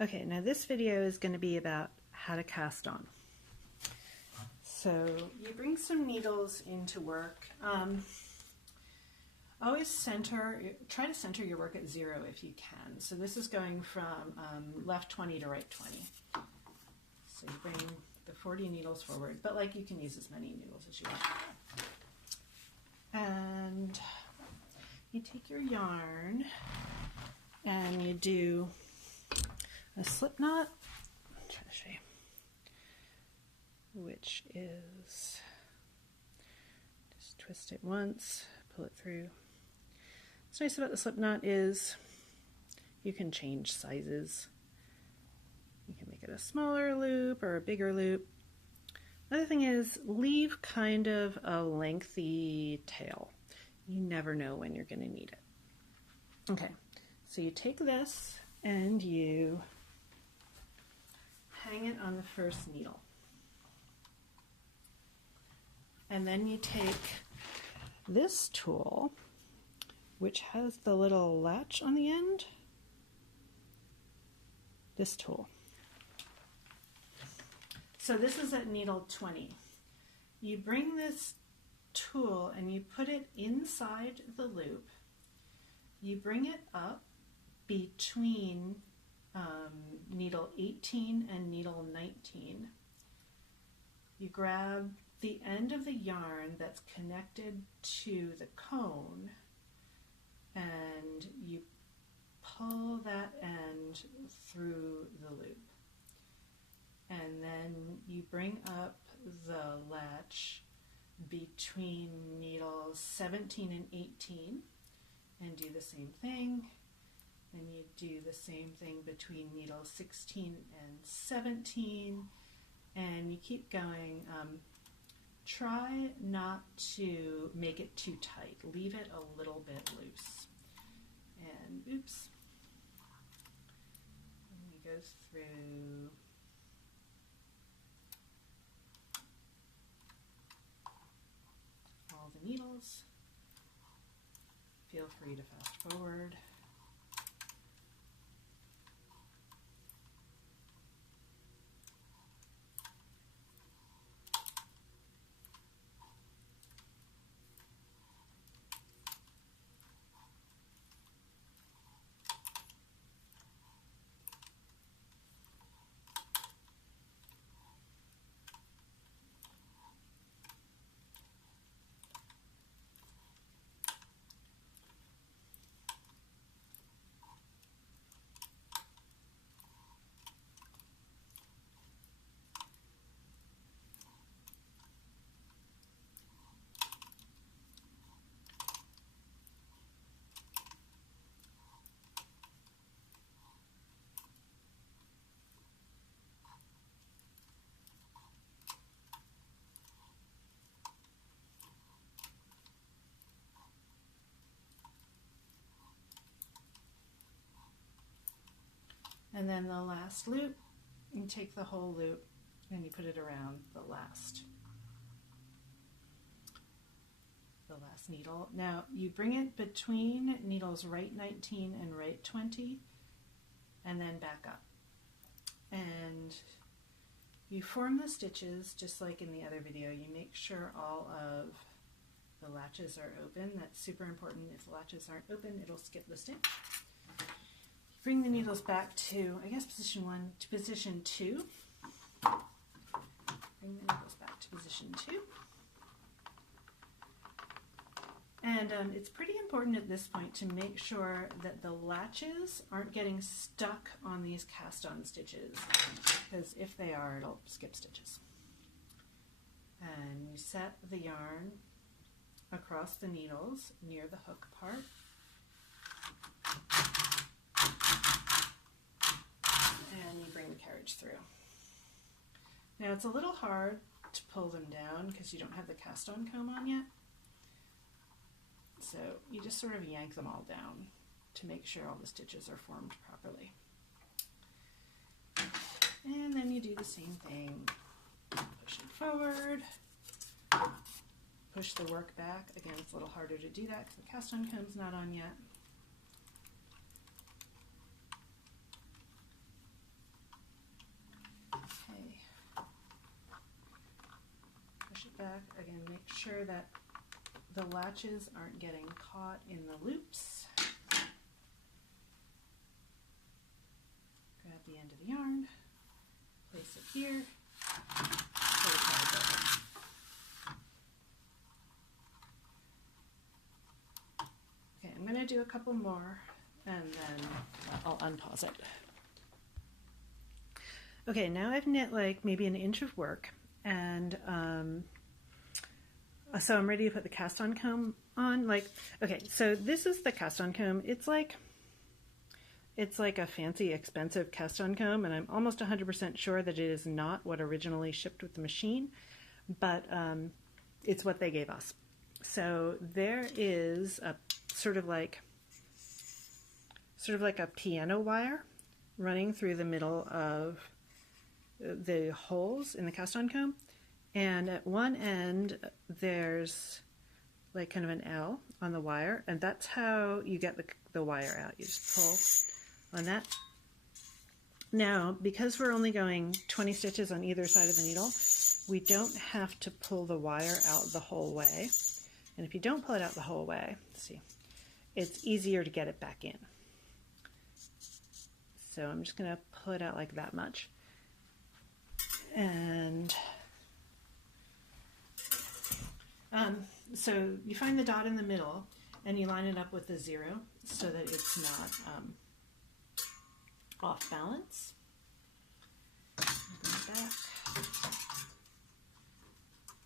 Okay, now this video is going to be about how to cast on. So you bring some needles into work. Always try to center your work at 0 if you can. So this is going from left 20 to right 20. So you bring the 40 needles forward, but like you can use as many needles as you want. And you take your yarn and you do a slip knot. I'm trying to show you, which is just twist it once, pull it through. What's nice about the slip knot is you can change sizes. You can make it a smaller loop or a bigger loop. Another thing is leave kind of a lengthy tail. You never know when you're going to need it. Okay, so you take this and you hang it on the first needle. And then you take this tool, which has the little latch on the end, this tool. So this is at needle 20. You bring this tool and you put it inside the loop. You bring it up between needle 18 and needle 19. You grab the end of the yarn that's connected to the cone and you pull that end through the loop. And then you bring up the latch between needles 17 and 18 and do the same thing. And you do the same thing between needles 16 and 17, and you keep going. Try not to make it too tight. Leave it a little bit loose. And oops. And you go through all the needles. Feel free to fast forward. And then the last loop, you take the whole loop and you put it around the last needle. Now you bring it between needles right 19 and right 20 and then back up. And you form the stitches just like in the other video. You make sure all of the latches are open. That's super important. If the latches aren't open, it'll skip the stitch. Bring the needles back to, I guess, position 1 to position 2. Bring the needles back to position 2. And it's pretty important at this point to make sure that the latches aren't getting stuck on these cast-on stitches, because if they are, it'll skip stitches. And you set the yarn across the needles near the hook part. And you bring the carriage through. Now it's a little hard to pull them down because you don't have the cast-on comb on yet. So you just sort of yank them all down to make sure all the stitches are formed properly. And then you do the same thing. Push it forward. Push the work back. Again, it's a little harder to do that because the cast-on comb's not on yet. back. Again, make sure that the latches aren't getting caught in the loops. Grab the end of the yarn, place it here, pull the cards over. Okay, I'm going to do a couple more and then I'll unpause it. Okay, now I've knit like maybe an inch of work, and so I'm ready to put the cast on comb on. Okay, so this is the cast on comb. It's like a fancy, expensive cast on comb, and I'm almost 100% sure that it is not what originally shipped with the machine, but it's what they gave us. So there is a sort of like a piano wire running through the middle of the holes in the cast on comb, and at one end there's like kind of an L on the wire, and that's how you get the wire out. You just pull on that. Now, because we're only going 20 stitches on either side of the needle, we don't have to pull the wire out the whole way, and if you don't pull it out the whole way, let's see, it's easier to get it back in. So I'm just going to pull it out like that much. And so you find the dot in the middle and you line it up with the 0 so that it's not off balance. Bring it back.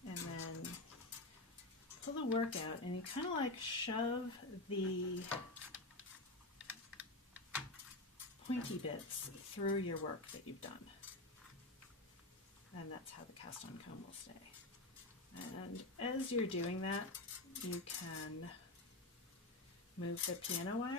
And then pull the work out and you kind of like shove the pointy bits through your work that you've done. And that's how the cast on comb will stay. And as you're doing that, you can move the piano wire.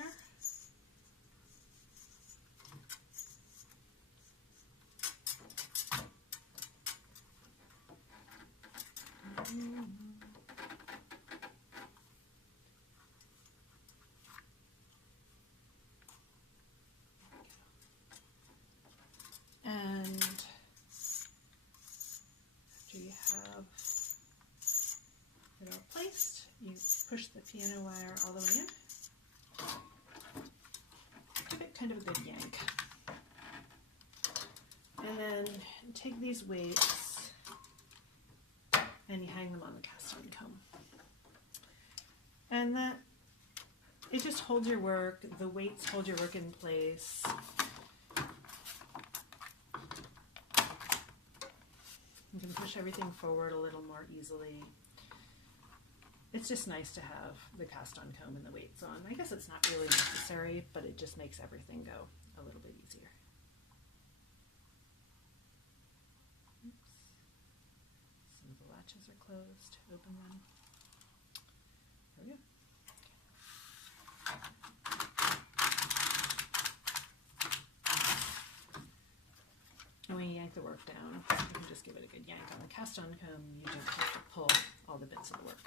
And after you have it all placed, you push the piano wire all the way in. Give it kind of a good yank. And then take these weights and you hang them on the cast on comb. And that, it just holds your work, the weights hold your work in place. You can push everything forward a little more easily. It's just nice to have the cast on comb and the weights on. I guess it's not really necessary, but it just makes everything go a little bit easier. Oops. Some of the latches are closed. Open them. There we go. And when you yank the work down, you can just give it a good yank on the cast on comb. You don't have to pull all the bits of the work.